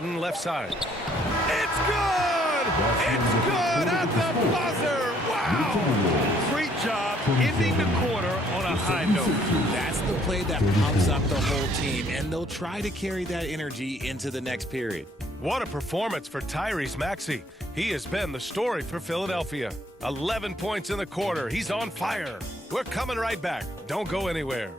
Melton left side. It's good! It's good at the buzzer! Wow! Great job ending the quarter on a high note. That's the play that pumps up the whole team, and they'll try to carry that energy into the next period. What a performance for Tyrese Maxey. He has been the story for Philadelphia. 11 points in the quarter. He's on fire. We're coming right back. Don't go anywhere.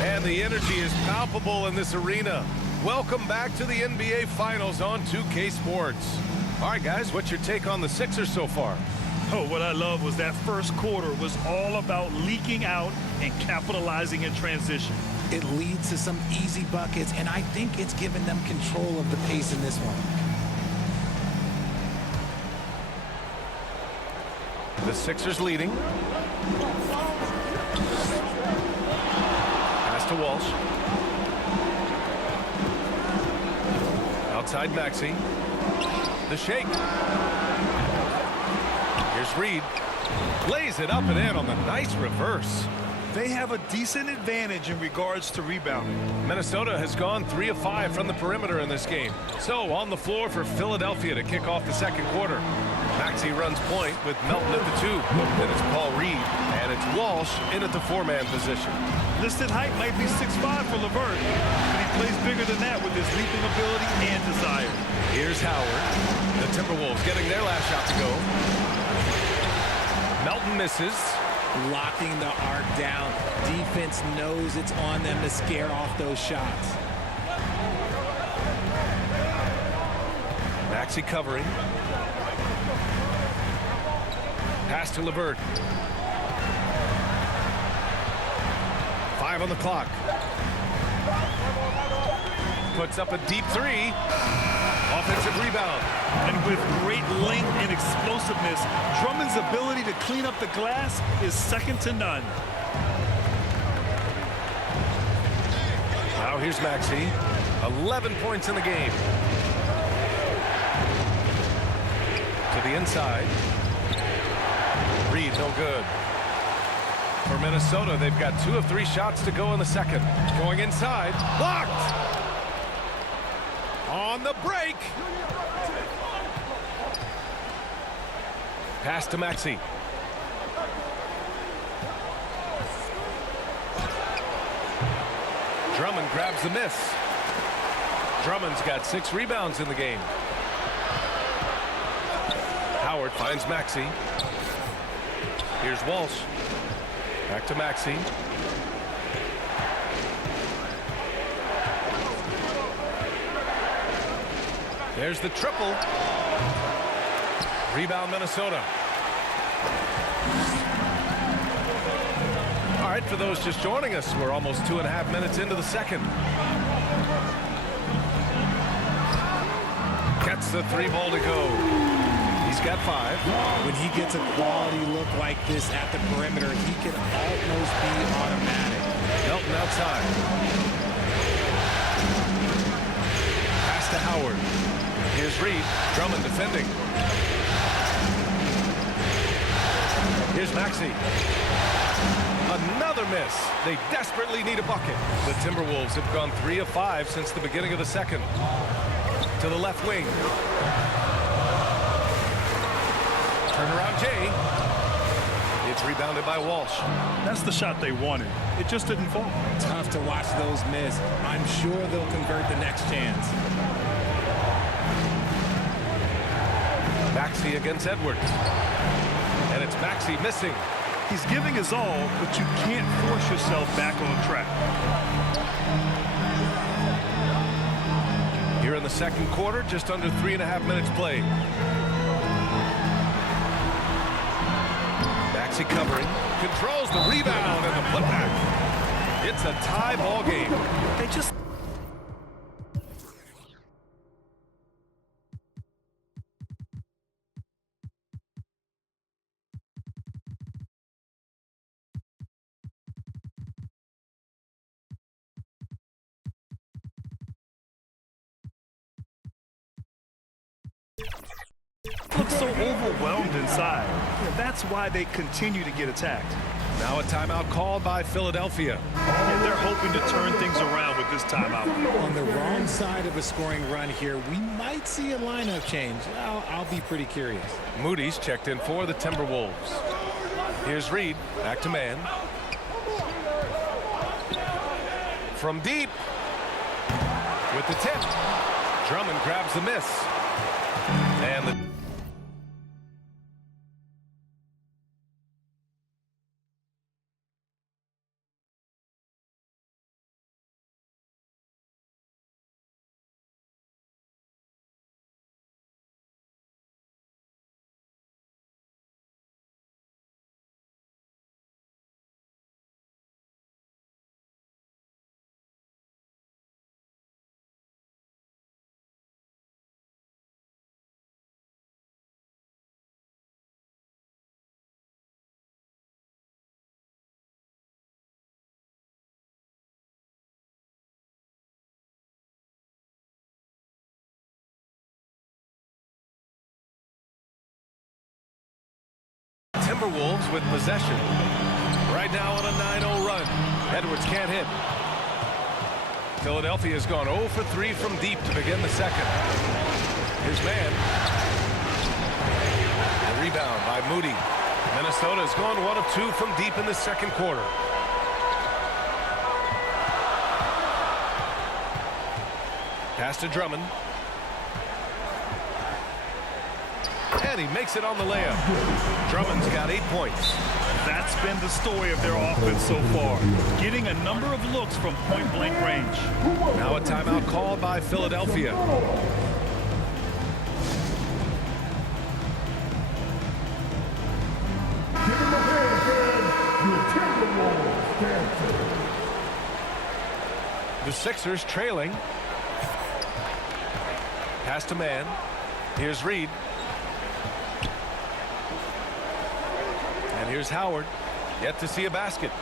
And the energy is palpable in this arena. Welcome back to the NBA Finals on 2K Sports. All right, guys, what's your take on the Sixers so far? Oh, what I love was that first quarter was all about leaking out and capitalizing in transition. It leads to some easy buckets, and I think it's given them control of the pace in this one. The Sixers leading. Pass to Walsh. Outside Maxey. The shake. Here's Reed. Lays it up and in on the nice reverse. They have a decent advantage in regards to rebounding. Minnesota has gone 3 of 5 from the perimeter in this game. So on the floor for Philadelphia to kick off the second quarter. Maxey runs point with Melton at the 2. Then it's Paul Reed, and it's Walsh in at the 4-man position. Listed height might be 6'5" for LeVert, but he plays bigger than that with his leaping ability and desire. Here's Howard. The Timberwolves getting their last shot to go. Melton misses. Locking the arc down. Defense knows it's on them to scare off those shots. Maxey covering. Pass to LeVert. 5 on the clock. Puts up a deep 3. Offensive rebound. And with great length and explosiveness, Drummond's ability to clean up the glass is second to none. Now here's Maxey. 11 points in the game. To the inside. Reed, no good. For Minnesota, they've got 2 of 3 shots to go in the second. Going inside. Blocked! On the break. Pass to Maxey. Drummond grabs the miss. Drummond's got 6 rebounds in the game. Howard finds Maxey. Here's Walsh. Back to Maxey. There's the triple. Rebound Minnesota. All right, for those just joining us, we're almost 2.5 minutes into the second. Gets the 3 ball to go. He's got 5. When he gets a quality look like this at the perimeter, he can almost be automatic. Melton outside. Pass to Howard. Here's Reed. Drummond defending. Here's Maxey. Another miss. They desperately need a bucket. The Timberwolves have gone 3 of 5 since the beginning of the second. To the left wing. Turnaround Jay. It's rebounded by Walsh. That's the shot they wanted. It just didn't fall. Tough to watch those miss. I'm sure they'll convert the next chance. Maxey against Edwards. And it's Maxey missing. He's giving his all, but you can't force yourself back on track. Here in the second quarter, just under 3.5 minutes played. Maxey covering, controls the rebound and the putback. It's a tie ball game. They just... look so overwhelmed inside. That's why they continue to get attacked. Now a timeout called by Philadelphia. And they're hoping to turn things around with this timeout. On the wrong side of a scoring run here, we might see a lineup change. I'll be pretty curious. Moody's checked in for the Timberwolves. Here's Reed, back to man. From deep. With the tip. Drummond grabs the miss. And the Timberwolves with possession. Right now on a 9-0 run. Edwards can't hit. Philadelphia has gone 0 for 3 from deep to begin the second. Here's man. The rebound by Moody. Minnesota has gone 1 of 2 from deep in the second quarter. Pass to Drummond. And he makes it on the layup. Drummond's got 8 points. That's been the story of their offense so far. Getting a number of looks from point-blank range. Now a timeout called by Philadelphia. The Sixers trailing. Pass to man. Here's Reed. And here's Howard. Yet to see a basket.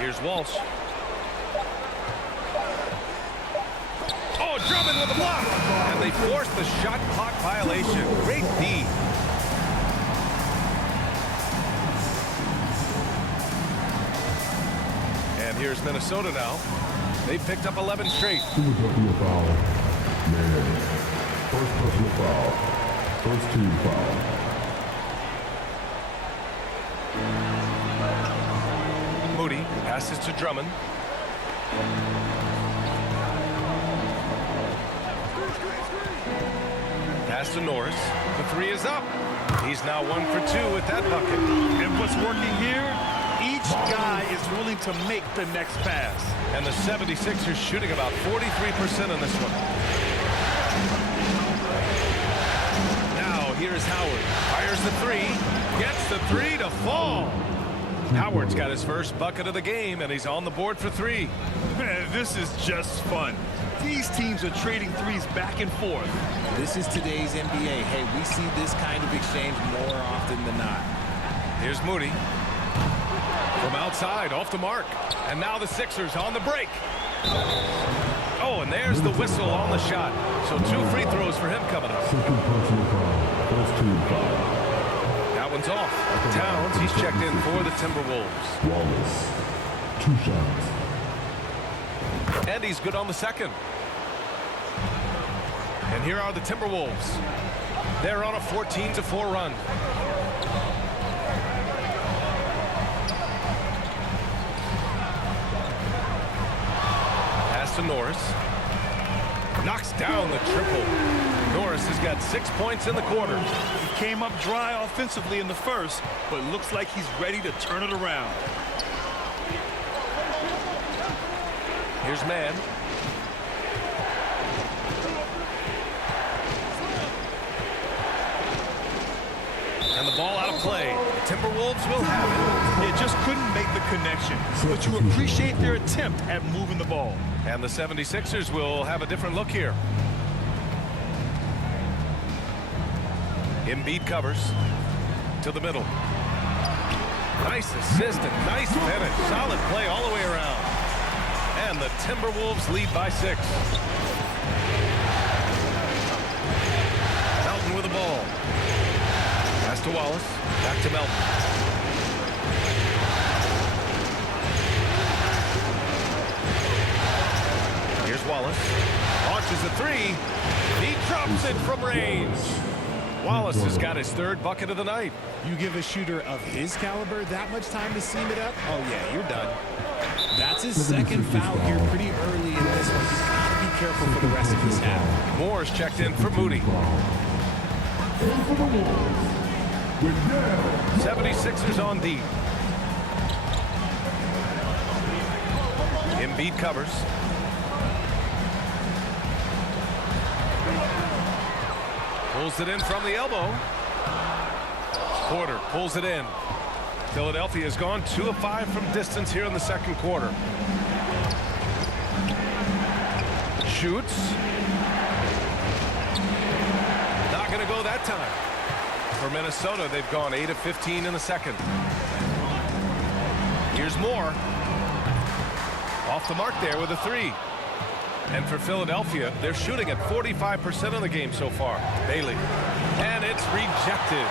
Here's Walsh. Oh, Drummond with a block. And they force the shot clock violation. Great D. And here's Minnesota now. They picked up 11 straight. Philadelphia foul. Man. First personal foul. First team foul. Moody passes to Drummond. Pass to Norris. The three is up. He's now 1 for 2 with that bucket. And what's working here? Each guy is willing to make the next pass. And the 76ers shooting about 43% on this one. Now here's Howard. Fires the three. Gets the three to fall. Howard's got his first bucket of the game, and he's on the board for 3. Man, this is just fun. These teams are trading threes back and forth. This is today's NBA. Hey, we see this kind of exchange more often than not. Here's Moody. From outside, off the mark. And now the Sixers on the break. Oh, and there's the whistle on the shot. So 2 free throws for him coming up. Second personal foul. First team foul. That one's off. Towns, he's checked in for the Timberwolves. Wallace. 2 shots. And he's good on the second. And here are the Timberwolves. They're on a 14-4 run. Pass to Norris. Knocks down the triple. Norris has got 6 points in the quarter. He came up dry offensively in the first, but looks like he's ready to turn it around. Here's man. And the ball out of play. The Timberwolves will have it. It just couldn't make the connection, but you appreciate their attempt at moving the ball. And the 76ers will have a different look here. Embiid covers to the middle. Nice assist and nice finish. Solid play all the way around. And the Timberwolves lead by 6. Pass to Wallace. Back to Melton. Here's Wallace. Launches a three. He drops it from range. Wallace has got his third bucket of the night. You give a shooter of his caliber that much time to seam it up, oh yeah, you're done. That's his second foul here pretty early in this one. He's got to be careful for the rest of this half. Moore's checked in for Moody. 76ers on D. Embiid covers. Pulls it in from the elbow. Porter pulls it in. Philadelphia has gone 2 of 5 from distance here in the second quarter. Shoots. Not going to go that time. For Minnesota, they've gone 8 of 15 in the second. Here's Moore. Off the mark there with a three. And for Philadelphia, they're shooting at 45% of the game so far. Bailey. And it's rejected.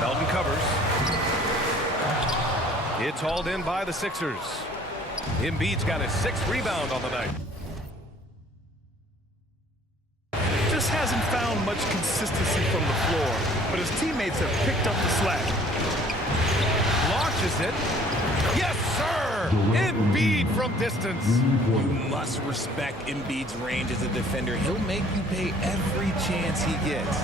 Melton covers. It's hauled in by the Sixers. Embiid's got his 6th rebound on the night. Just hasn't found much consistency from the floor, but his teammates have picked up the slack. Launches it. Yes, sir! Embiid from distance. You must respect Embiid's range as a defender. He'll make you pay every chance he gets.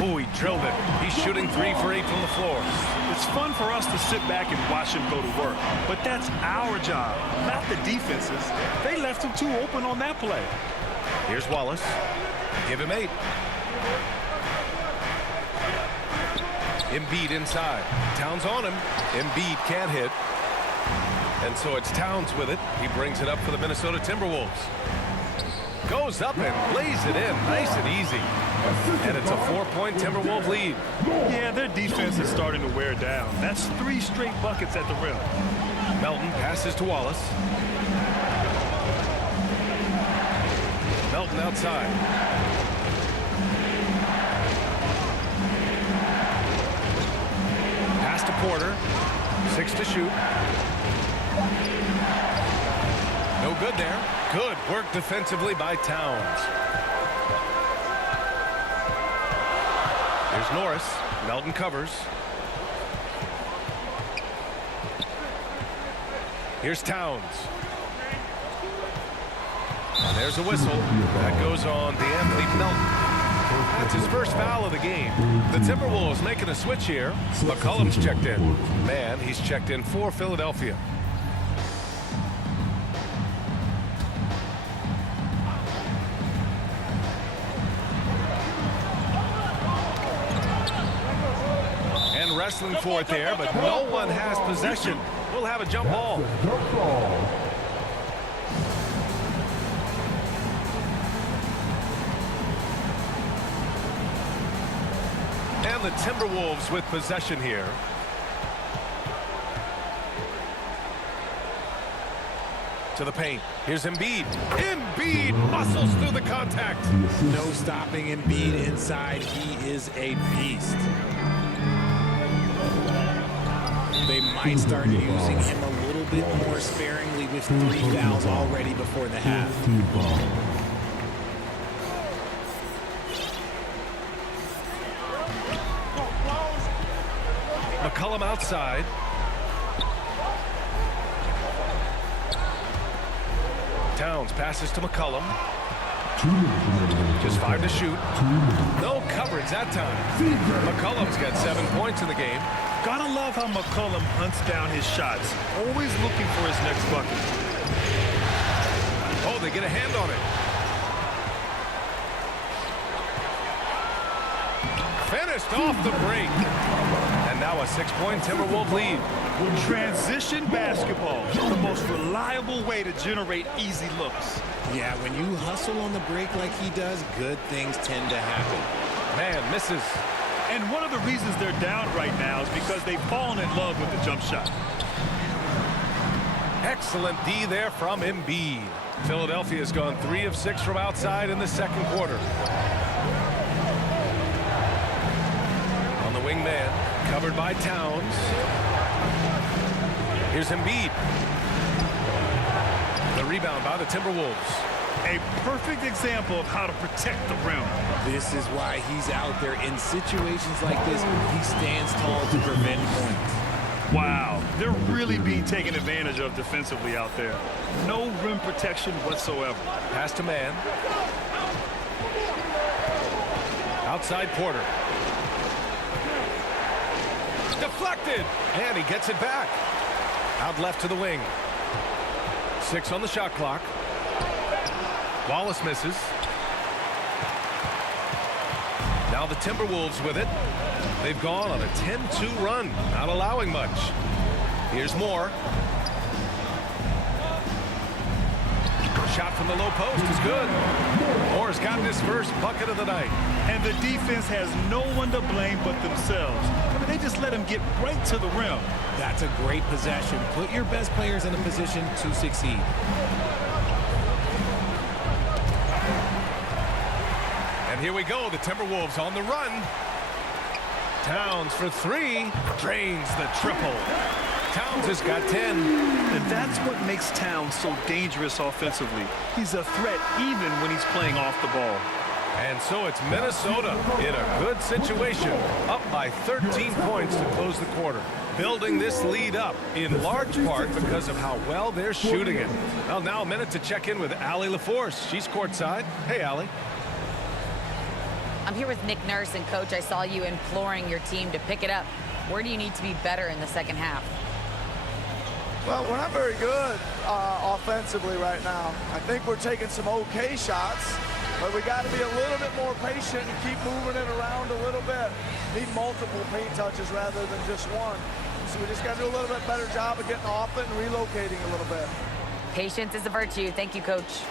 Oh, he drilled it. He's shooting 3 for 8 from the floor. It's fun for us to sit back and watch him go to work, but that's our job, not the defense's. They left him too open on that play. Here's Wallace. Give him 8. Embiid inside. Towns on him. Embiid can't hit. And so it's Towns with it. He brings it up for the Minnesota Timberwolves. Goes up and lays it in. Nice and easy. And it's a 4-point Timberwolf lead. Yeah, their defense is starting to wear down. That's 3 straight buckets at the rim. Melton passes to Wallace. Melton outside. Pass to Porter. 6 to shoot. No good there. Good work defensively by Towns. Here's Norris. Melton covers. Here's Towns. And there's a whistle. That goes on DeAnthony Melton. That's his first foul of the game. The Timberwolves making a switch here. McCollum's checked in. Man, he's checked in for Philadelphia. And wrestling for it there, but no one has possession. We'll have a jump ball. And the Timberwolves with possession here. To the paint. Here's Embiid. Embiid muscles through the contact. No stopping Embiid inside. He is a beast. They might start using him a little bit more sparingly with 3 fouls already before the half. McCollum outside. Towns passes to McCollum. Just 5 to shoot. No coverage that time. McCollum's got 7 points in the game. Gotta love how McCollum hunts down his shots, always looking for his next bucket. Oh, they get a hand on it. Finished off the break. And now a 6-point Timberwolf lead. Transition basketball, the most reliable way to generate easy looks. Yeah, when you hustle on the break like he does, good things tend to happen. Man, misses. And one of the reasons they're down right now is because they've fallen in love with the jump shot. Excellent D there from Embiid. Philadelphia's gone 3 of 6 from outside in the second quarter. On the wing man, covered by Towns. Here's Embiid. The rebound by the Timberwolves. A perfect example of how to protect the rim. This is why he's out there in situations like this. He stands tall to prevent points. Wow, they're really being taken advantage of defensively out there. No rim protection whatsoever. Pass to man. Outside Porter. Deflected. And he gets it back. Out left to the wing. 6 on the shot clock. Wallace misses. Now the Timberwolves with it. They've gone on a 10-2 run, not allowing much. Here's Moore. Shot from the low post is good. Moore's got his first bucket of the night. And the defense has no one to blame but themselves. I mean, they just let him get right to the rim. That's a great possession. Put your best players in a position to succeed. And here we go, the Timberwolves on the run. Towns for 3, drains the triple. Towns has got 10. And that's what makes Towns so dangerous offensively. He's a threat even when he's playing off the ball. And so it's Minnesota in a good situation, up by 13 points to close the quarter. Building this lead up in large part because of how well they're shooting it. Well, now a minute to check in with Allie LaForce. She's courtside. Hey, Allie. I'm here with Nick Nurse, and Coach, I saw you imploring your team to pick it up. Where do you need to be better in the second half? Well, we're not very good offensively right now. I think we're taking some okay shots, but we got to be a little bit more patient and keep moving it around a little bit. Need multiple paint touches rather than just one. So we just got to do a little bit better job of getting off it and relocating a little bit. Patience is a virtue. Thank you, Coach.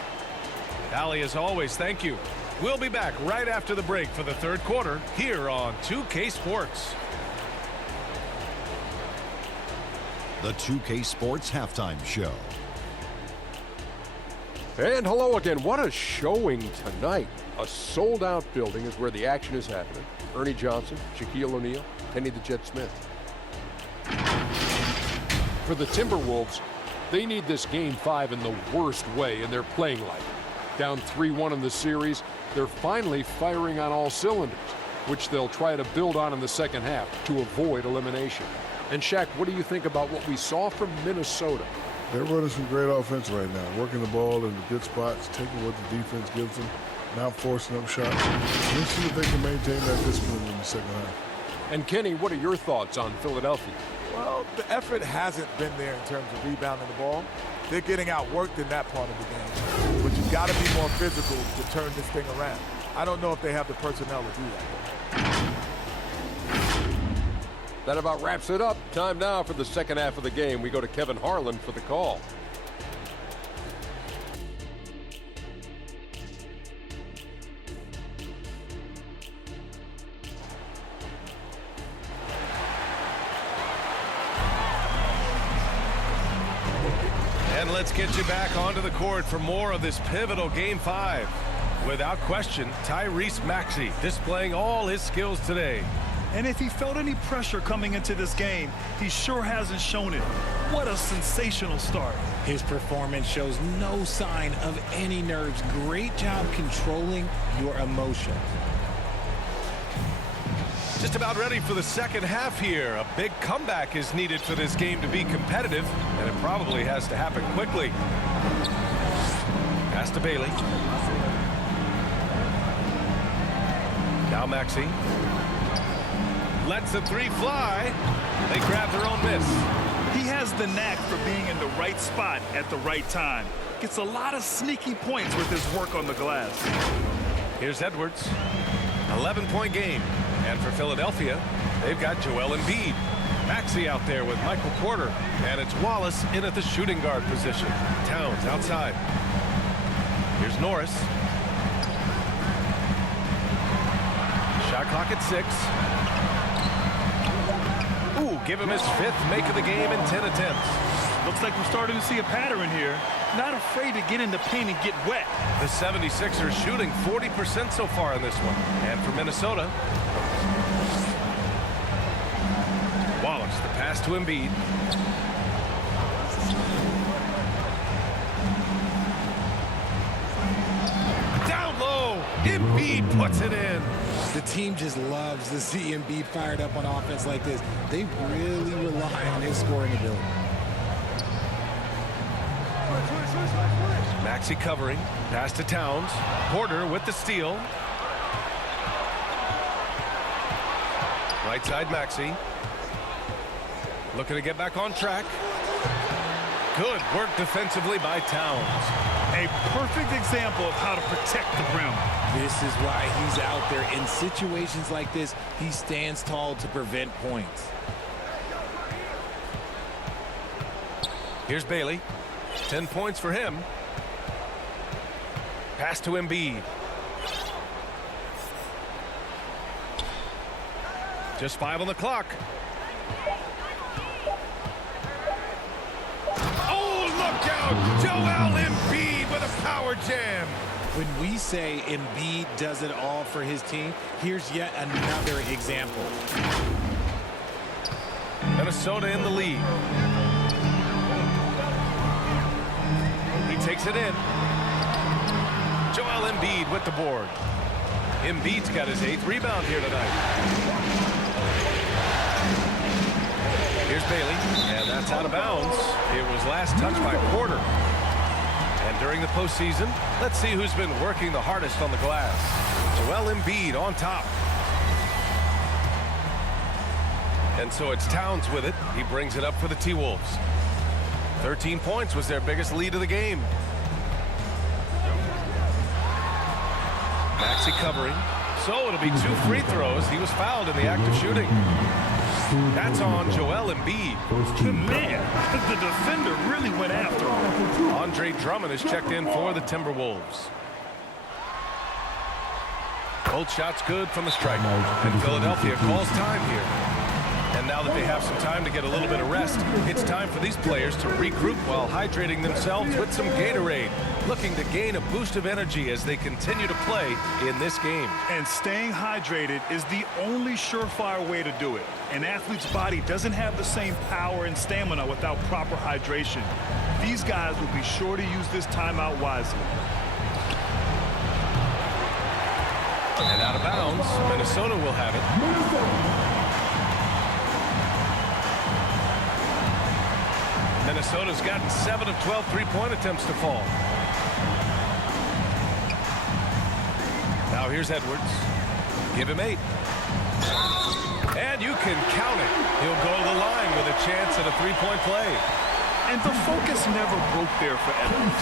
Allie, as always, thank you. We'll be back right after the break for the third quarter here on 2K Sports. The 2K Sports Halftime Show. And hello again. What a showing tonight. A sold-out building is where the action is happening. Ernie Johnson, Shaquille O'Neal, Kenny the Jet Smith. For the Timberwolves, they need this Game 5 in the worst way, and they're playing like it. Down 3-1 in the series, they're finally firing on all cylinders, which they'll try to build on in the second half to avoid elimination. And Shaq, what do you think about what we saw from Minnesota? They're running some great offense right now, working the ball in the good spots, taking what the defense gives them, not forcing up shots. Let's see if they can maintain that discipline in the second half. And Kenny, what are your thoughts on Philadelphia? Well, the effort hasn't been there in terms of rebounding the ball. They're getting outworked in that part of the game. But you've got to be more physical to turn this thing around. I don't know if they have the personnel to do that. That about wraps it up. Time now for the second half of the game. We go to Kevin Harlan for the call. And let's get you back onto the court for more of this pivotal Game 5. Without question, Tyrese Maxey displaying all his skills today. And if he felt any pressure coming into this game, he sure hasn't shown it. What a sensational start. His performance shows no sign of any nerves. Great job controlling your emotions. Just about ready for the second half here. A big comeback is needed for this game to be competitive, and it probably has to happen quickly. Pass to Bailey. Now Maxey. Lets the three fly. They grab their own miss. He has the knack for being in the right spot at the right time. Gets a lot of sneaky points with his work on the glass. Here's Edwards. 11-point game. And for Philadelphia, they've got Joel Embiid. Maxey out there with Michael Porter. And it's Wallace in at the shooting guard position. Towns outside. Here's Norris. Shot clock at 6. Ooh, give him his 5th make of the game in 10 attempts. Looks like we're starting to see a pattern here. Not afraid to get in the paint and get wet. The 76ers shooting 40% so far in this one. And for Minnesota, Wallace, the pass to Embiid. Down low, Embiid puts it in. The team just loves to see Embiid fired up on offense like this. They really rely on his scoring ability. Maxey covering, pass to Towns. Porter with the steal. Right side Maxey. Looking to get back on track. Good work defensively by Towns. A perfect example of how to protect the rim. This is why he's out there. In situations like this, he stands tall to prevent points. Here's Bailey. 10 points for him. Pass to Embiid. Just 5 on the clock. Oh, look out! Joel Embiid with a power jam. When we say Embiid does it all for his team, here's yet another example. Minnesota in the lead. He takes it in. Joel Embiid with the board. Embiid's got his 8th rebound here tonight. Here's Bailey, and that's out of bounds. It was last touched by Porter. And during the postseason, let's see who's been working the hardest on the glass. Joel Embiid on top. And so it's Towns with it. He brings it up for the T-Wolves. 13 points was their biggest lead of the game. Maxey covering. So it'll be 2 free throws. He was fouled in the act of shooting. That's on Joel Embiid. Man, the defender really went after him. Andre Drummond is checked in for the Timberwolves. Both shots good from the striker. And Philadelphia calls time here. And now that they have some time to get a little bit of rest, it's time for these players to regroup while hydrating themselves with some Gatorade, looking to gain a boost of energy as they continue to play in this game. And staying hydrated is the only surefire way to do it. An athlete's body doesn't have the same power and stamina without proper hydration. These guys will be sure to use this timeout wisely. And out of bounds, Minnesota will have it. Minnesota's gotten 7 of 12 three-point attempts to fall. Now here's Edwards. Give him 8. And you can count it. He'll go to the line with a chance at a three-point play. And the focus never broke there for Edwards.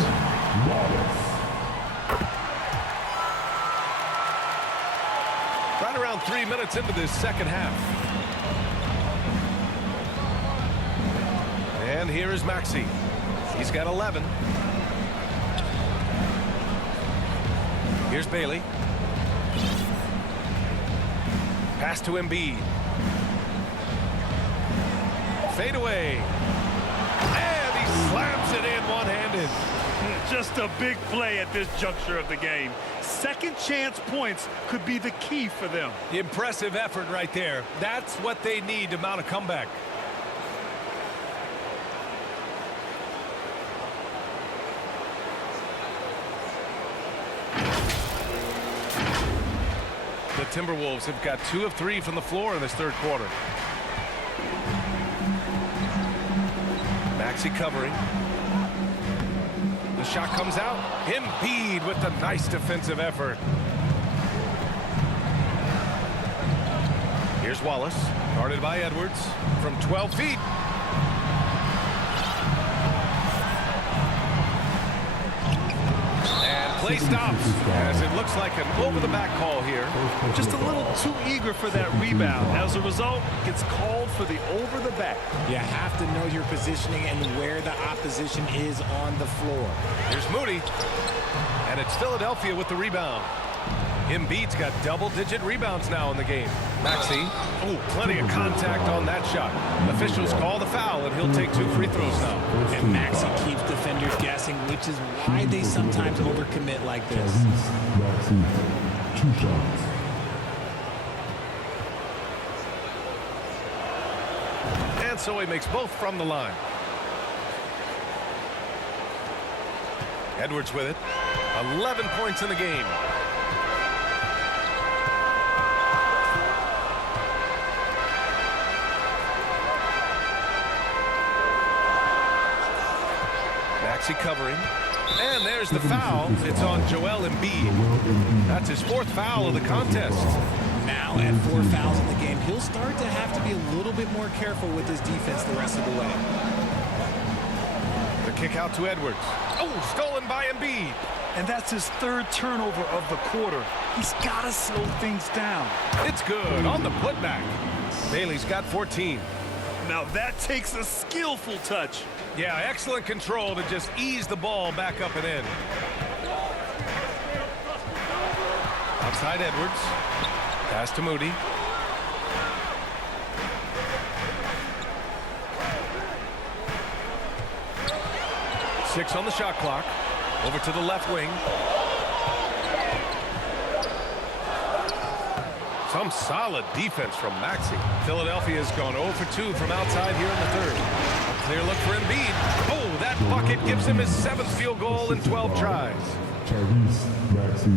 Right around 3 minutes into this second half. And here is Maxey. He's got 11. Here's Bailey. Pass to Embiid. Fade away. And he slams it in one-handed. Just a big play at this juncture of the game. Second chance points could be the key for them. Impressive effort right there. That's what they need to mount a comeback. The Timberwolves have got 2 of 3 from the floor in this third quarter. Maxey covering. The shot comes out. Embiid with the nice defensive effort. Here's Wallace, guarded by Edwards from 12 feet. Play stops as it looks like an over-the-back call here. Just a little too eager for that rebound. As a result, gets called for the over-the-back. You have to know your positioning and where the opposition is on the floor. Here's Moody, and it's Philadelphia with the rebound. Embiid's got double-digit rebounds now in the game. Maxey, oh, plenty of contact on that shot. Officials call the foul, and he'll take 2 free throws now. And Maxey keeps defenders guessing, which is why they sometimes overcommit like this. Maxey, 2 shots. And so he makes both from the line. Edwards with it. 11 points in the game. Maxey covering. And there's the foul. It's on Joel Embiid. That's his 4th foul of the contest. Now at 4 fouls in the game, he'll start to have to be a little bit more careful with his defense the rest of the way. The kick out to Edwards. Oh, stolen by Embiid. And that's his 3rd turnover of the quarter. He's got to slow things down. It's good on the putback. Bailey's got 14. Now that takes a skillful touch. Yeah, excellent control to just ease the ball back up and in. Outside Edwards. Pass to Moody. Six on the shot clock. Over to the left wing. Some solid defense from Maxey. Philadelphia's gone 0 for 2 from outside here in the 3rd. A clear look for Embiid. Oh, that bucket gives him his 7th field goal in 12 tries. Tyrese Maxey.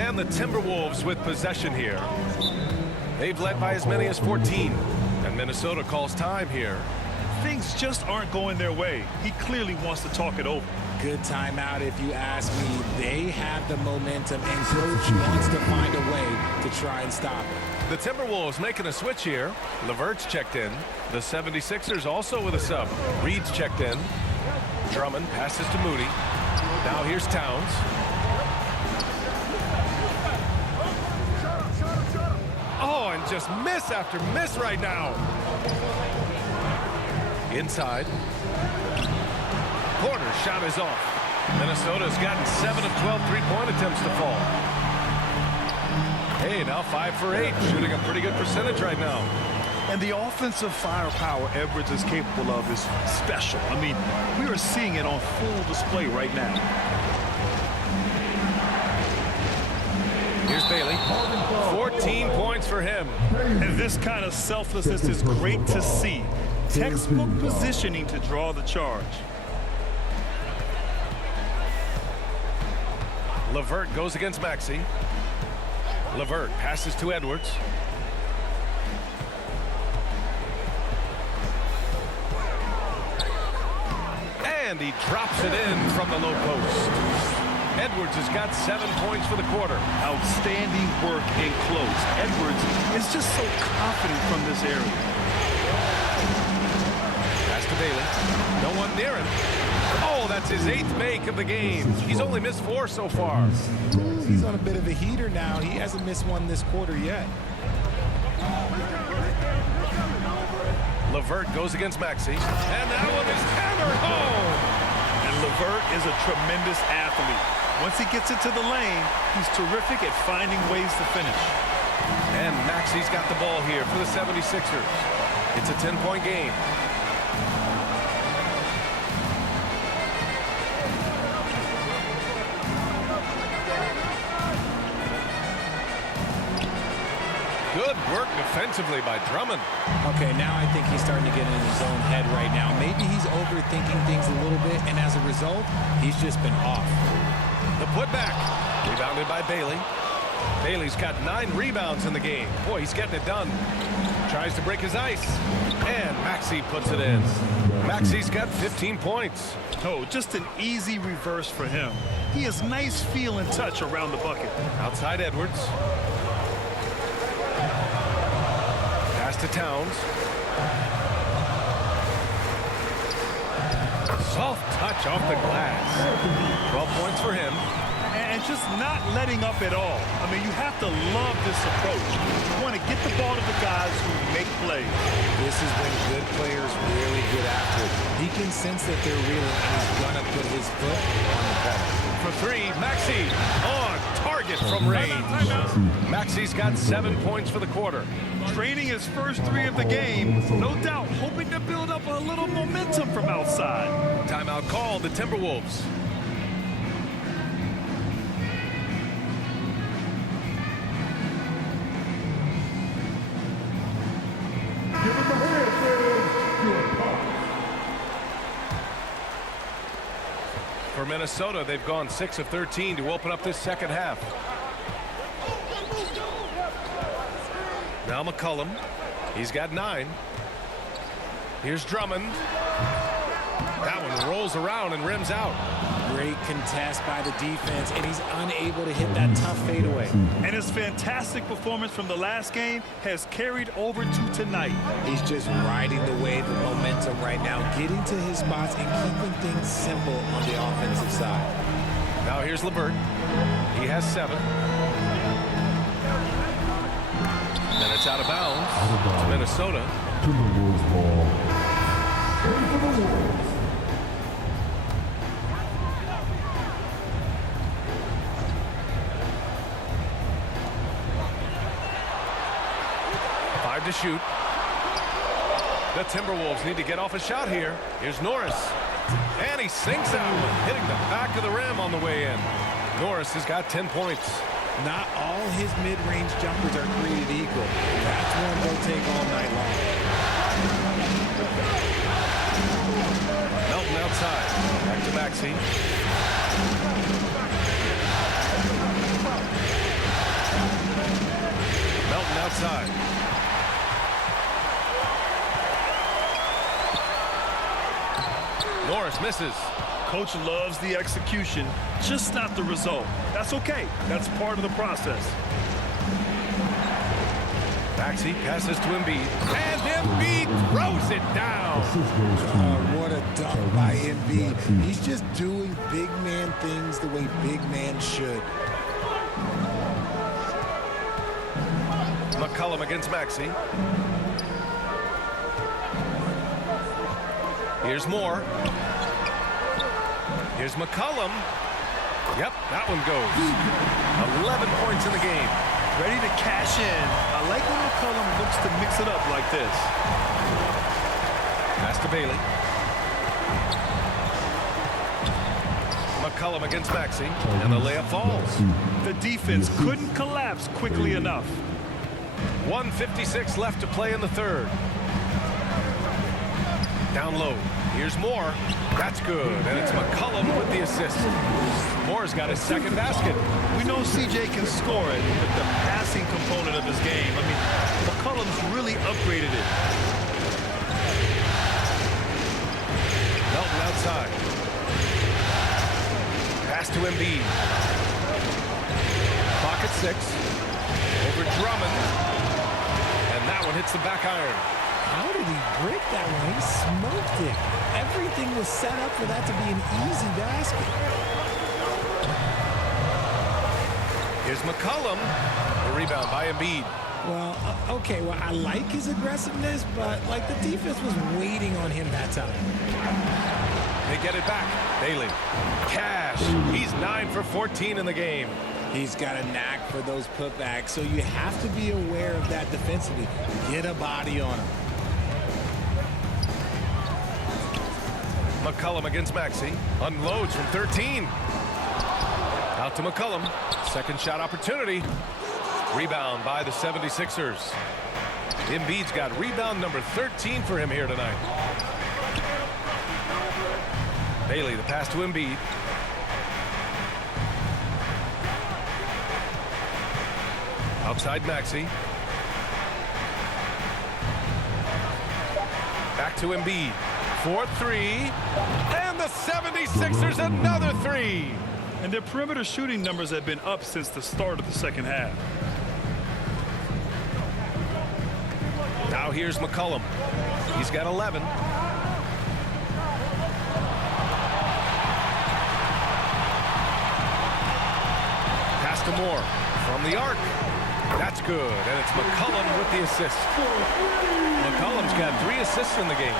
And the Timberwolves with possession here. They've led by as many as 14. And Minnesota calls time here. Things just aren't going their way. He clearly wants to talk it over. Good timeout if you ask me. They have the momentum, and coach wants to find a way to try and stop it. The Timberwolves making a switch here. LeVert's checked in. The 76ers also with a sub. Reed's checked in. Drummond passes to Moody. Now here's Towns. Oh, and just miss after miss right now. Inside. Corner shot is off. Minnesota's gotten 7 of 12 three-point attempts to fall. Hey, now 5 for 8, shooting a pretty good percentage right now. And the offensive firepower Edwards is capable of is special. I mean, we are seeing it on full display right now. Here's Bailey. 14 points for him. And this kind of selflessness is great to see. Textbook positioning to draw the charge. LeVert goes against Maxey. LeVert passes to Edwards. And he drops it in from the low post. Edwards has got 7 points for the quarter. Outstanding work in close. Edwards is just so confident from this area. Pass to Bailey. No one near him. Oh, that's his 8th make of the game. He's only missed 4 so far. He's on a bit of a heater now. He hasn't missed one this quarter yet. LeVert goes against Maxey. And that one is hammered home. And LeVert is a tremendous athlete. Once he gets into the lane, he's terrific at finding ways to finish. And Maxey's got the ball here for the 76ers. It's a 10-point game. Good work defensively by Drummond. Okay, now I think he's starting to get in his own head right now. Maybe he's overthinking things a little bit, and as a result, he's just been off. The putback. Rebounded by Bailey. Bailey's got 9 rebounds in the game. Boy, he's getting it done. Tries to break his ice. And Maxey puts it in. Maxey's got 15 points. Oh, just an easy reverse for him. He has nice feel and touch around the bucket. Outside Edwards. Pass to Towns. Soft touch off the glass. 12 points for him. And just not letting up at all. I mean, you have to love this approach. You want to get the ball to the guys who make plays. This is when good players really get after it. He can sense that they're reeling, and he's going to put his foot on the pedal. For 3, Maxey on target. target from range. Maxey's got 7 points for the quarter. Training his first 3 of the game, no doubt hoping to build up a little momentum from outside. Timeout called, the Timberwolves. For Minnesota, they've gone 6 of 13 to open up this second half. Now McCollum. He's got 9. Here's Drummond. That one rolls around and rims out. Great contest by the defense, and he's unable to hit that tough fadeaway. And his fantastic performance from the last game has carried over to tonight. He's just riding the wave of momentum right now, getting to his spots and keeping things simple on the offensive side. Now here's LeVert. He has 7. Then it's out of bounds. It's Minnesota. Timberwolves ball. And for the Wolves. To shoot. The Timberwolves need to get off a shot here. Here's Norris. And he sinks that one, hitting the back of the rim on the way in. Norris has got 10 points. Not all his mid-range jumpers are created equal. That's one they'll take all night long. Melton outside. Back to Maxey. Melton outside. Norris misses. Coach loves the execution, just not the result. That's okay. That's part of the process. Maxey passes to Embiid. And Embiid throws it down. What a dunk by Embiid. He's just doing big man things the way big man should. McCollum against Maxey. Here's Moore. Here's McCollum. Yep, that one goes. 11 points in the game. Ready to cash in. I like when McCollum looks to mix it up like this. Pass to Bailey. McCollum against Maxey. And the layup falls. The defense couldn't collapse quickly enough. 1:56 left to play in the third. Down low. Here's Moore. That's good. And it's McCollum with the assist. Moore's got his second basket. We know CJ can score it, but the passing component of his game, I mean, McCollum's really upgraded it. Melton outside. Pass to Embiid. Clock at 6. Over Drummond. And that one hits the back iron. How did he break that one? He smoked it. Everything was set up for that to be an easy basket. Here's McCollum. The rebound by Embiid. Well, okay, well, I like his aggressiveness, but, like, the defense was waiting on him that time. They get it back. Bailey. Cash. He's 9 for 14 in the game. He's got a knack for those putbacks, so you have to be aware of that defensively. Get a body on him. McCollum against Maxey. Unloads from 13. Out to McCollum. Second shot opportunity. Rebound by the 76ers. Embiid's got rebound number 13 for him here tonight. Bailey, the pass to Embiid. Outside Maxey. Back to Embiid. 4-3. And the 76ers another 3. And their perimeter shooting numbers have been up since the start of the second half. Now here's McCollum. He's got 11. Pass to Moore from the arc. That's good, and it's McCollum with the assist. McCollum's got 3 assists in the game.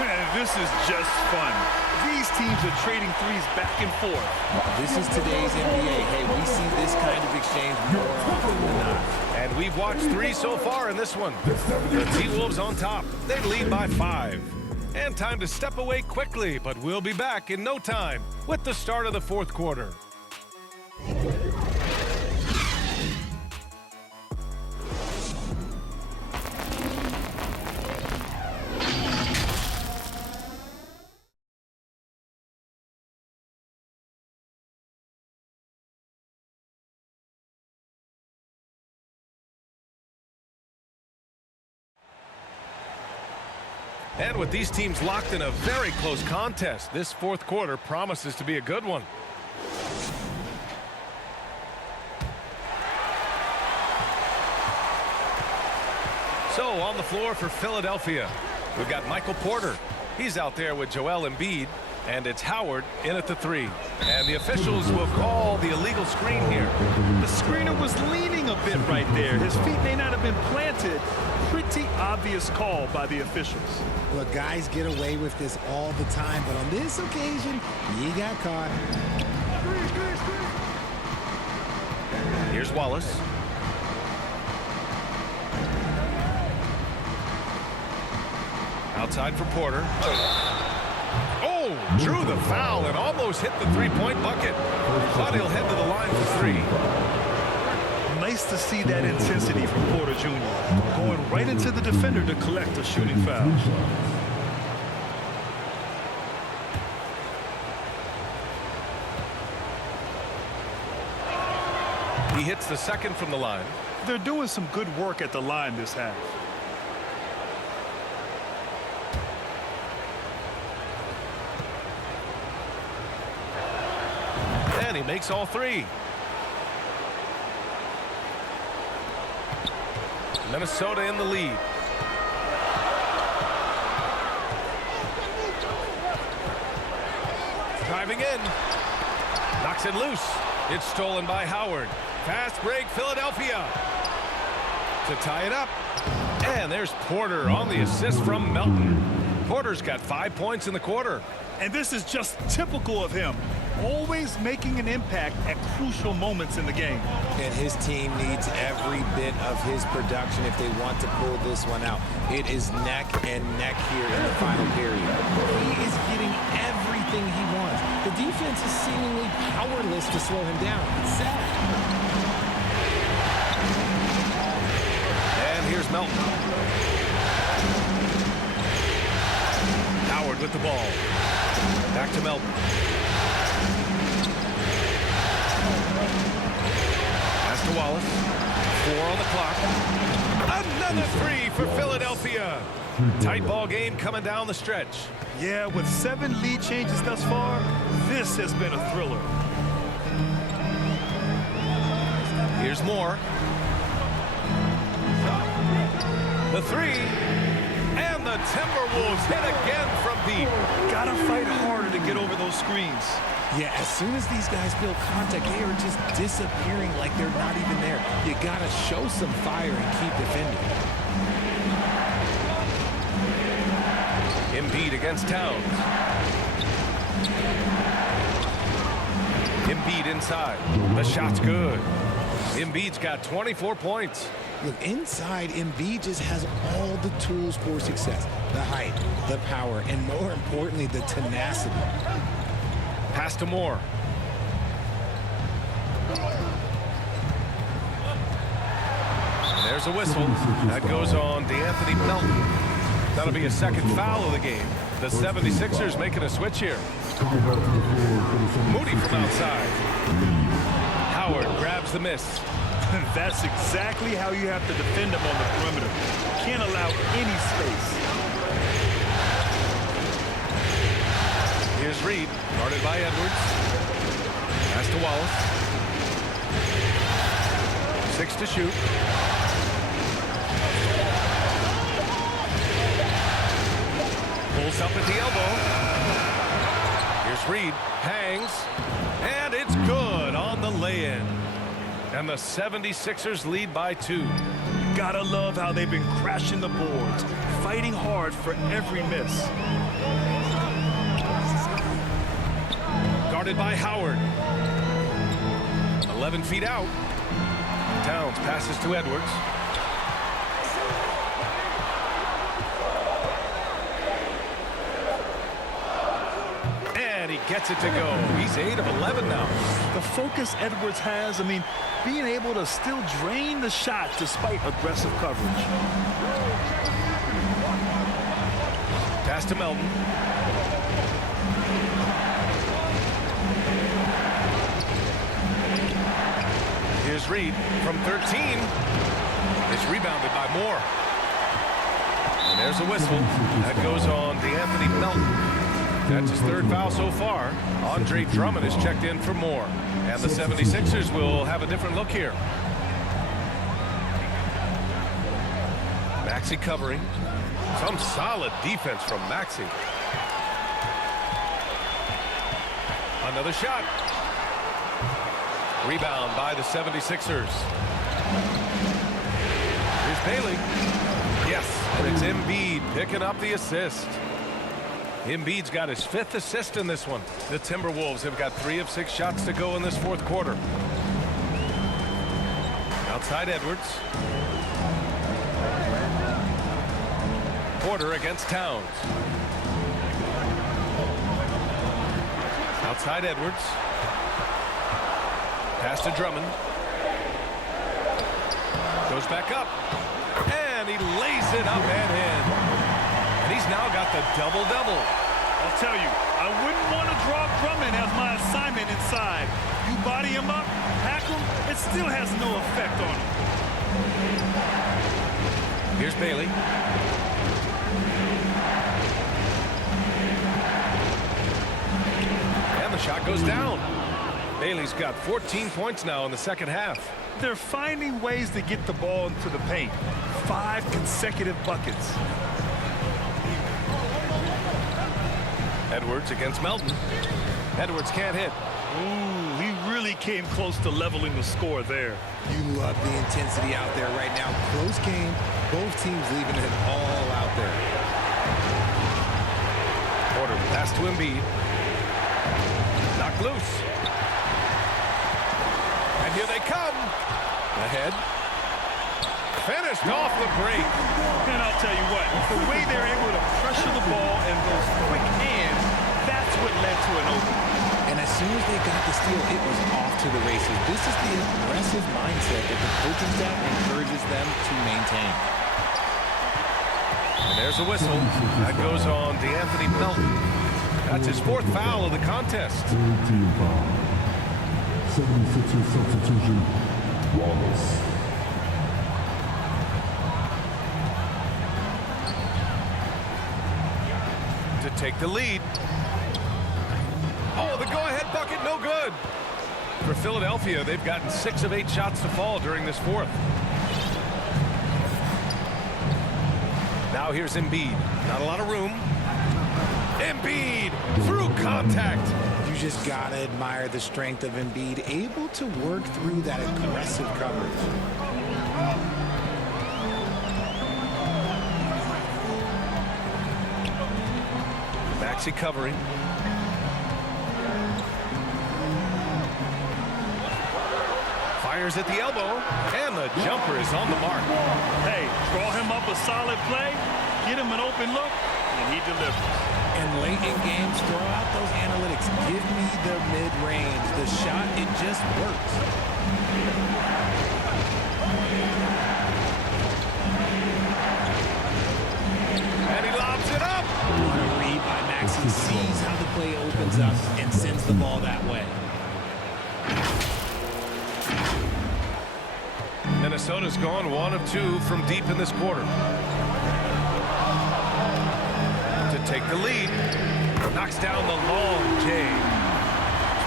This is just fun. These teams are trading threes back and forth. This is today's NBA. Hey, we see this kind of exchange more often than not. And we've watched 3 so far in this one. The T-Wolves on top. They lead by 5. And time to step away quickly, but we'll be back in no time with the start of the 4th quarter. And with these teams locked in a very close contest, this 4th quarter promises to be a good one. So on the floor for Philadelphia, we've got Michael Porter. He's out there with Joel Embiid, and it's Howard in at the 3. And the officials will call the illegal screen here. The screener was leaning a bit right there. His feet may not have been planted. Pretty obvious call by the officials. Look, guys get away with this all the time, but on this occasion, he got caught. Here's Wallace. Outside for Porter. Oh, drew the foul and almost hit the 3-point bucket. But he'll head to the line for 3. Nice to see that intensity from Porter Jr. Going right into the defender to collect a shooting foul. He hits the second from the line. They're doing some good work at the line this half. And he makes all 3. Minnesota in the lead. Driving in. Knocks it loose. It's stolen by Howard. Fast break, Philadelphia. To tie it up. And there's Porter on the assist from Melton. Porter's got 5 points in the quarter. And this is just typical of him. Always making an impact at crucial moments in the game. And his team needs every bit of his production if they want to pull this one out. It is neck and neck here in the final period. He is getting everything he wants. The defense is seemingly powerless to slow him down. It's sad. And here's Melton. Howard with the ball. Back to Melton. Pass to Wallace. 4 on the clock. Another 3 for Philadelphia. Tight ball game coming down the stretch. Yeah, with 7 lead changes thus far, this has been a thriller. Here's Moore. The 3. And the Timberwolves hit again from deep. Gotta fight harder to get over those screens. Yeah, as soon as these guys build contact, they are just disappearing like they're not even there. You gotta show some fire and keep defending. Embiid against Towns. Embiid inside. The shot's good. Embiid's got 24 points. Look, inside, Embiid just has all the tools for success. The height, the power, and more importantly, the tenacity. Pass to Moore. There's a whistle. That goes on DeAnthony Melton. That'll be a second foul of the game. The 76ers making a switch here. Moody from outside. Howard grabs the miss. That's exactly how you have to defend him on the perimeter. Can't allow any space. Here's Reed, guarded by Edwards. Pass to Wallace. 6 to shoot. Pulls up at the elbow. Here's Reed, hangs, and it's good on the lay-in. And the 76ers lead by 2. Gotta love how they've been crashing the boards, fighting hard for every miss. Guarded by Howard. 11 feet out. Towns passes to Edwards. And he gets it to go. He's 8 of 11 now. The focus Edwards has, I mean, being able to still drain the shot despite aggressive coverage. Pass to Melton. Here's Reed from 13. It's rebounded by Moore. And there's a whistle. That goes on DeAnthony Melton. That's his 3rd foul so far. Andre Drummond is checked in for Moore. And the 76ers will have a different look here. Maxey covering. Some solid defense from Maxey. Another shot. Rebound by the 76ers. Here's Bailey. Yes, and it's Embiid picking up the assist. Embiid's got his 5th assist in this one. The Timberwolves have got 3 of 6 shots to go in this 4th quarter. Outside Edwards. Porter against Towns. Outside Edwards. Pass to Drummond. Goes back up. And he lays it up and in. And he's now got the double-double. I'll tell you, I wouldn't want to draw Drummond as my assignment inside. You body him up, hack him, it still has no effect on him. Here's Bailey. And the shot goes down. Bailey's got 14 points now in the 2nd half. They're finding ways to get the ball into the paint. 5 consecutive buckets. Edwards against Melton. Edwards can't hit. Ooh, he really came close to leveling the score there. You love the intensity out there right now. Close game. Both teams leaving it all out there. Porter pass to Embiid. Knocked loose. And here they come. Ahead. Finished off the break. And I'll tell you what, the way they're able to pressure the ball and those quick hands, that's what led to an opening. And as soon as they got the steal, it was off to the races. This is the aggressive mindset that the coaching staff encourages them to maintain. And there's a whistle. That goes on DeAnthony Melton. That's his 4th foul of the contest. 13 foul. 76ers substitution, Wallace. To take the lead. Oh, the go-ahead bucket, no good. For Philadelphia, they've gotten 6 of 8 shots to fall during this 4th. Now here's Embiid. Not a lot of room. Embiid through contact. You just gotta admire the strength of Embiid, able to work through that aggressive coverage. Maxey covering. Fires at the elbow, and the jumper is on the mark. Hey, draw him up a solid play, get him an open look, and he delivers. And late in games, throw out those analytics. Give me the mid-range. The shot, it just works. And he lobs it up. What a read by Maxey. Sees how the play opens up and sends the ball that way. Minnesota's gone 1 of 2 from deep in this quarter. To take the lead. Knocks down the long J.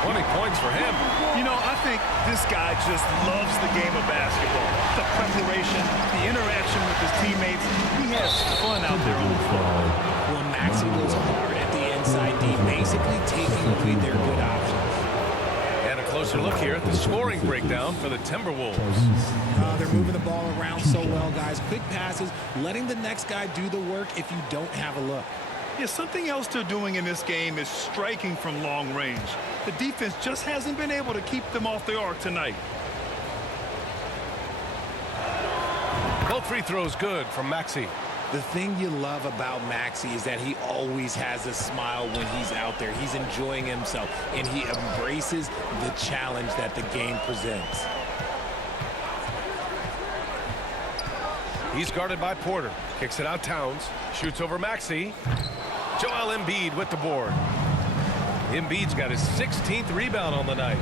20 points for him. You know, I think this guy just loves the game of basketball. The preparation, the interaction with his teammates. He has fun out there on the floor. Well, Maxey goes hard at the inside D, basically taking away their good options. And a close closer look here at the scoring breakdown for the Timberwolves. They're moving the ball around so well, guys. Quick passes, letting the next guy do the work if you don't have a look. Yeah, something else they're doing in this game is striking from long range. The defense just hasn't been able to keep them off the arc tonight. Both free throws good from Maxey. The thing you love about Maxey is that he always has a smile when he's out there. He's enjoying himself, and he embraces the challenge that the game presents. He's guarded by Porter. Kicks it out Towns. Shoots over Maxey. Joel Embiid with the board. Embiid's got his 16th rebound on the night.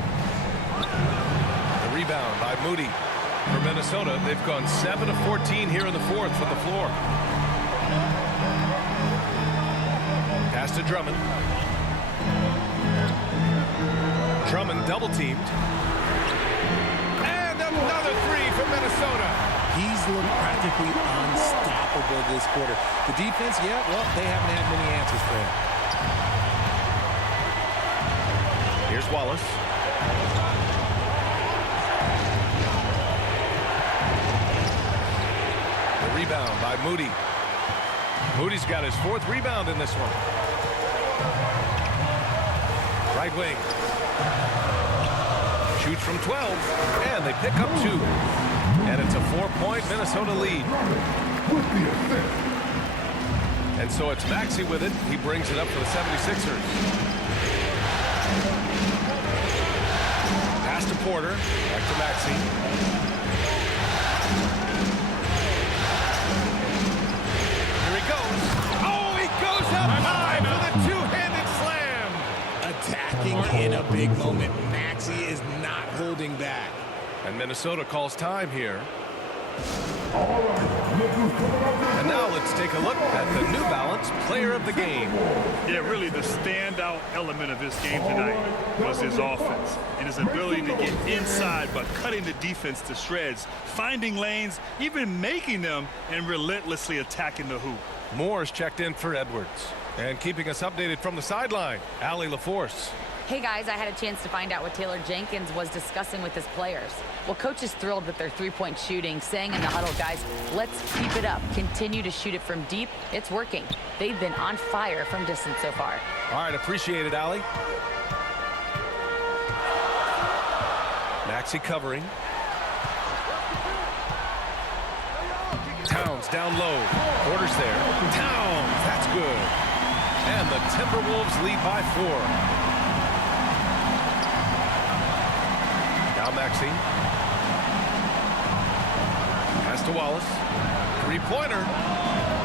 The rebound by Moody. For Minnesota, they've gone 7 of 14 here in the fourth from the floor. Pass to Drummond. Drummond double teamed. And another three from Minnesota. He's looked practically unstoppable this quarter. The defense, yeah, well, they haven't had many answers for him. Here's Wallace. The rebound by Moody. Moody's got his 4th rebound in this one. Right wing. Shoots from 12, and they pick up 2. And it's a 4-point Minnesota lead. And so it's Maxey with it. He brings it up for the 76ers. Pass to Porter. Back to Maxey. Here he goes. Oh, he goes up high for the two-handed slam. Attacking in a big moment. Maxey is not holding back. And Minnesota calls time here. And now let's take a look at the New Balance Player of the Game. Yeah, really the standout element of this game tonight was his offense and his ability to get inside by cutting the defense to shreds, finding lanes, even making them, and relentlessly attacking the hoop. Moore's checked in for Edwards. And keeping us updated from the sideline, Allie LaForce. Hey guys, I had a chance to find out what Taylor Jenkins was discussing with his players. Well, coach is thrilled with their three-point shooting, saying in the huddle, guys, let's keep it up. Continue to shoot it from deep. It's working. They've been on fire from distance so far. All right, appreciate it, Allie. Maxey covering. Towns down low. Porter's there. Towns, that's good. And the Timberwolves lead by 4. Now Maxey. Pass to Wallace. Three-pointer.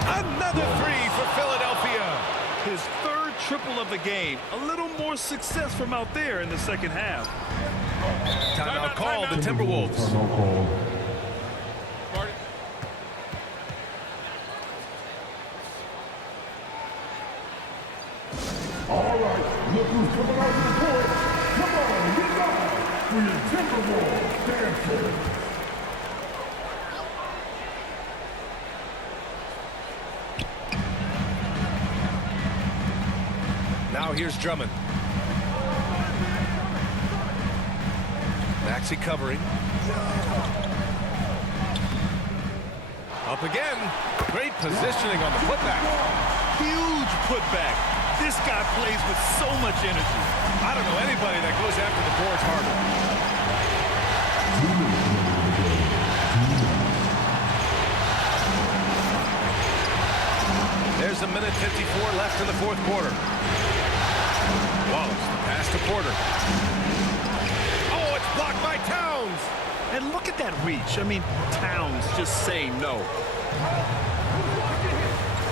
Another three for Philadelphia. His 3rd triple of the game. A little more success from out there in the second half. Timeout called the Timberwolves. All right, look who's coming out to the court. Come on, get up for your Timberwolves dancer. Now here's Drummond. Maxey covering. Up again. Great positioning on the putback. Huge putback. This guy plays with so much energy. I don't know anybody that goes after the boards harder. There's a minute 54 left in the 4th quarter. Wallace, the pass to Porter. Oh, it's blocked by Towns. And look at that reach. I mean, Towns just saying no.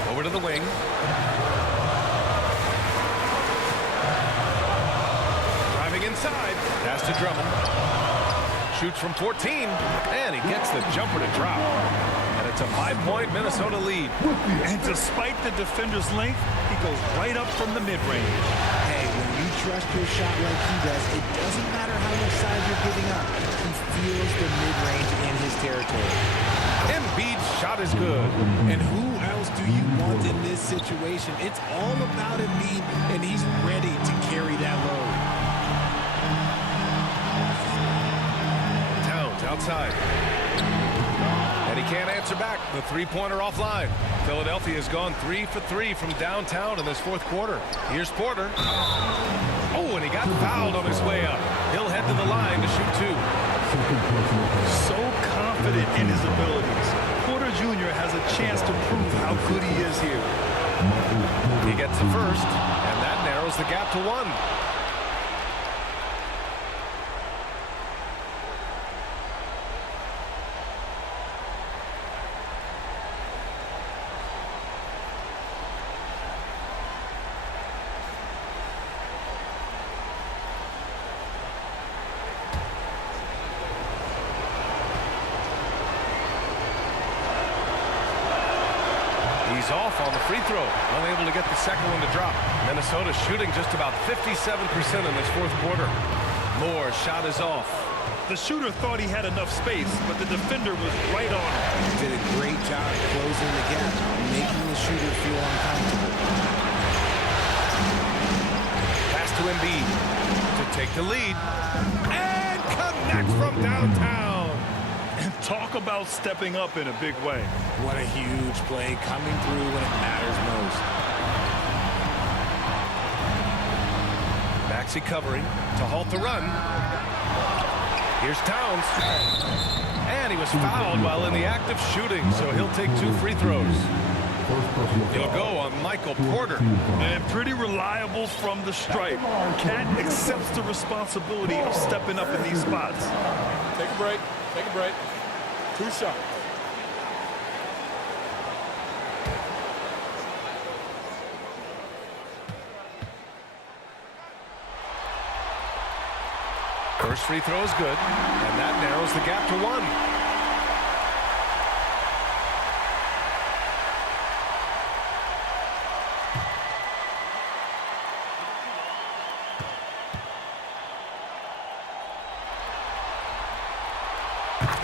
Over to the wing. Driving inside. Pass to Drummond. Shoots from 14. And he gets the jumper to drop. And it's a 5-point Minnesota lead. And despite the defender's length, he goes right up from the mid-range. Hey, when you trust your shot like he does, it doesn't matter how much size you're giving up. He feels the mid-range in his territory. Embiid's shot is good. And who else do you want in this situation? It's all about Embiid, and he's ready to carry that load. outside. And he can't answer back. The three-pointer offline. Philadelphia has gone 3 for 3 from downtown in this fourth quarter. Here's Porter. Oh, and he got fouled on his way up. He'll head to the line to shoot 2. So confident in his abilities. Porter Jr. has a chance to prove how good he is here. He gets the first, and that narrows the gap to 1. He's off on the free throw, unable to get the second one to drop. Minnesota shooting just about 57% in this fourth quarter. Moore's shot is off. The shooter thought he had enough space, but the defender was right on him. Did a great job closing the gap, making the shooter feel uncomfortable. Pass to Embiid to take the lead. And connects from downtown. And talk about stepping up in a big way. What a huge play coming through when it matters most. Maxey covering to halt the run. Here's Towns. And he was fouled while in the act of shooting, so he'll take 2 free throws. He'll go on Michael Porter. And pretty reliable from the stripe. Cat accepts the responsibility of stepping up in these spots. Take a break. Take a break. 2 shots. First free throw is good, and that narrows the gap to 1.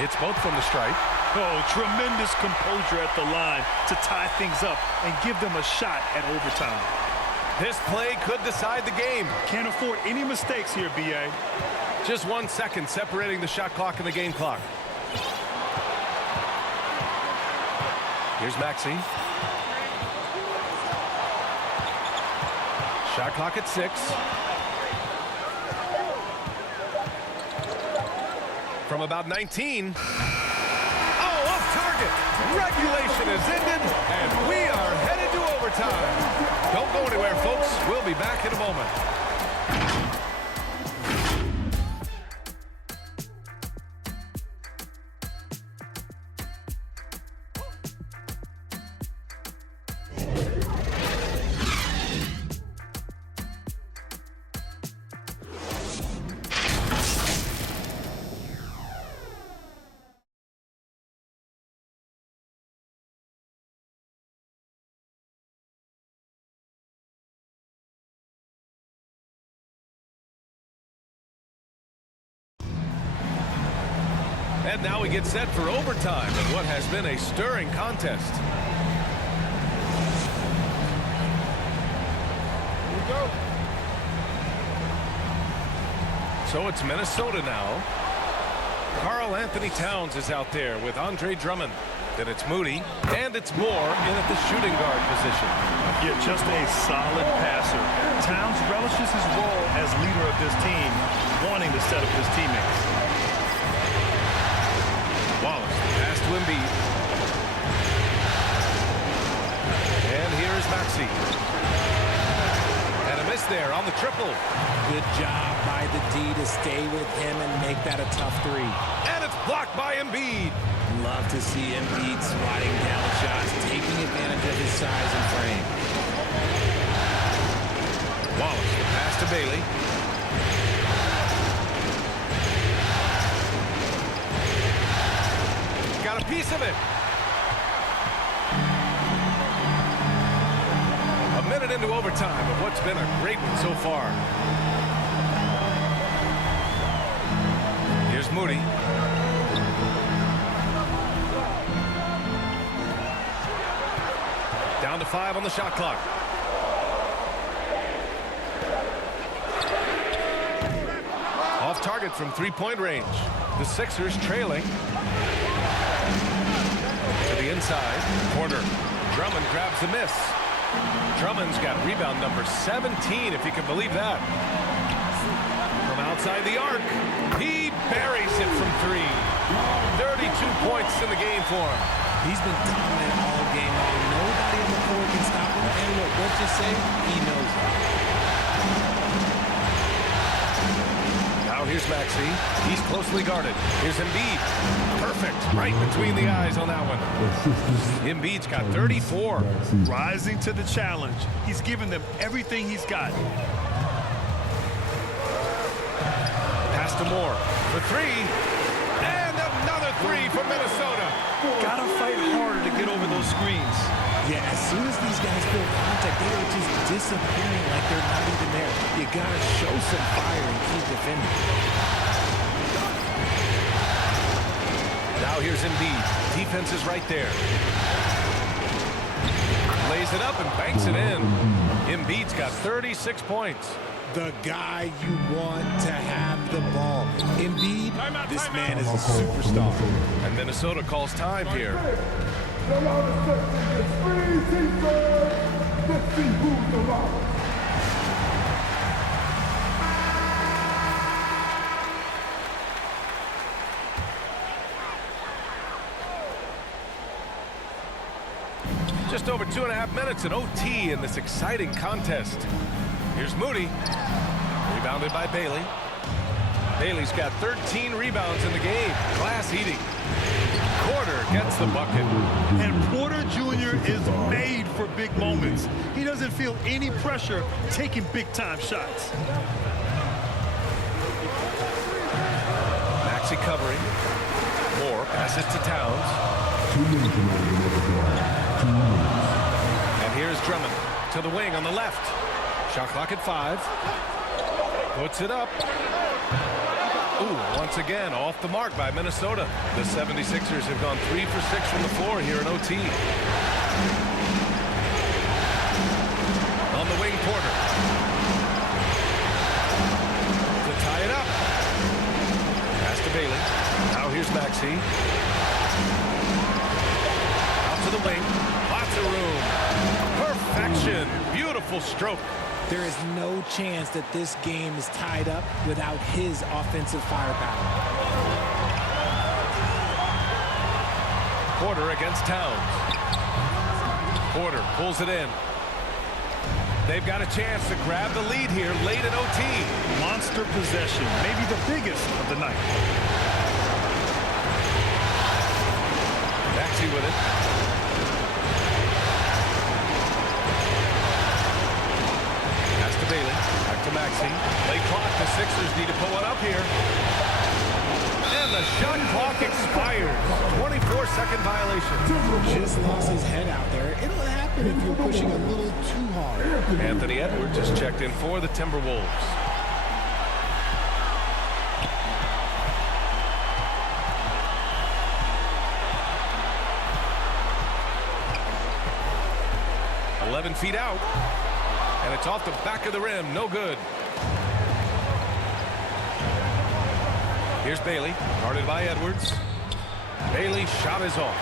It's both from the stripe. Oh, tremendous composure at the line to tie things up and give them a shot at overtime. This play could decide the game. Can't afford any mistakes here, B.A. Just 1 second separating the shot clock and the game clock. Here's Maxey. Shot clock at 6. From about 19. Oh, off target. Regulation is ended, and we are headed to overtime. Don't go anywhere, folks. We'll be back in a moment. And now we get set for overtime in what has been a stirring contest. Here we go. So it's Minnesota now. Karl Anthony Towns is out there with Andre Drummond. Then it's Moody, and it's Moore in at the shooting guard position. Yeah, just a solid passer. Towns relishes his role as leader of this team, wanting to set up his teammates. Wallace, pass to Embiid. And here's Maxey. And a miss there on the triple. Good job by the D to stay with him and make that a tough 3. And it's blocked by Embiid. Love to see Embiid sliding down shots, taking advantage of his size and frame. Wallace, the pass to Bailey. Got a piece of it. A minute into overtime of what's been a great one so far. Here's Moody. Down to 5 on the shot clock. Off target from 3-point range. The Sixers trailing. To the inside. Porter. Drummond grabs the miss. Drummond's got rebound number 17, if you can believe that. From outside the arc. He buries it from 3. 32 points in the game for him. He's been dominant all game long. Nobody on the court can stop him. And what Rich just said, he knows it. Now here's Maxey. He's closely guarded. Here's Embiid. Perfect. Right between the eyes on that one. Embiid's got 34. Rising to the challenge. He's given them everything he's got. Pass to Moore for 3. And another 3 from Minnesota. Gotta fight harder to get over those screens. Yeah, as soon as these guys feel contact, they are just disappearing like they're not even there. You gotta show some fire and keep defending. Now here's Embiid. Defense is right there. Lays it up and banks it in. Embiid's got 36 points. The guy you want to have the ball. Embiid, this man is a superstar. And Minnesota calls time here. The loudest section gets free defense. Let's see who's the loudest. Just over 2.5 minutes in OT in this exciting contest. Here's Moody. Rebounded by Bailey. Bailey's got 13 rebounds in the game. Glass eating. Porter gets the bucket. And Porter Jr. is made for big moments. He doesn't feel any pressure taking big-time shots. Maxey covering. Moore passes to Towns. 2 minutes remaining in the drive. 2 minutes. And here's Drummond to the wing on the left. Shot clock at 5. Puts it up. Ooh, once again, off the mark by Minnesota. The 76ers have gone 3 for 6 from the floor here in OT. On the wing, Porter. To tie it up. Pass to Bailey. Now here's Maxey. Out to the wing. Lots of room. Perfection. Beautiful stroke. There is no chance that this game is tied up without his offensive firepower. Porter against Towns. Porter pulls it in. They've got a chance to grab the lead here late in OT. Monster possession, maybe the biggest of the night. Maxey with it. Bailey, back to Maxey. Late clock, the Sixers need to pull one up here. And the shot clock expires. 24-second violation. Just lost his head out there. It'll happen if you're pushing a little too hard. Anthony Edwards is checked in for the Timberwolves. "11 feet out. And it's off the back of the rim. No good. Here's Bailey. Guarded by Edwards. Bailey's shot is off.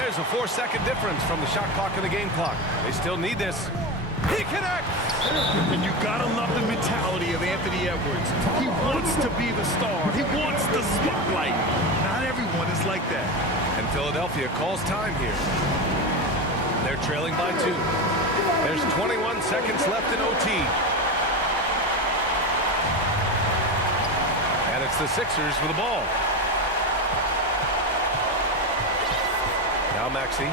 There's a 4-second difference from the shot clock and the game clock. They still need this. He connects! And you gotta love the mentality of Anthony Edwards. He wants to be the star. He wants the spotlight. Not everyone is like that. And Philadelphia calls time here. They're trailing by 2. There's 21 seconds left in OT. And it's the Sixers with the ball. Now Maxey.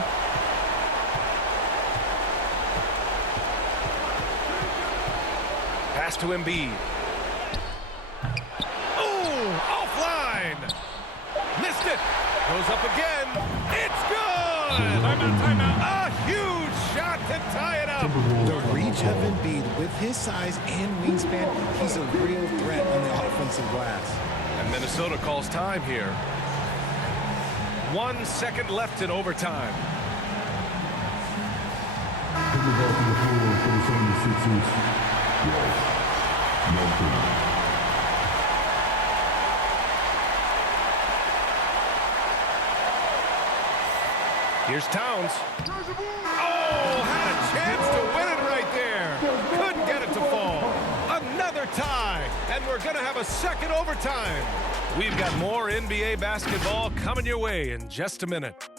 Pass to Embiid. Oh, offline. Missed it. Goes up again. It's good. Timeout. A huge shot to tie it up. The reach of Embiid with his size and wingspan, he's a real threat on the offensive glass. And Minnesota calls time here. 1 second left in overtime. Take the ball to the floor for the 76ers. Yes. Melton. Here's Towns. Oh, had a chance to win it right there. Couldn't get it to fall. Another tie, and we're going to have a second overtime. We've got more NBA basketball coming your way in just a minute.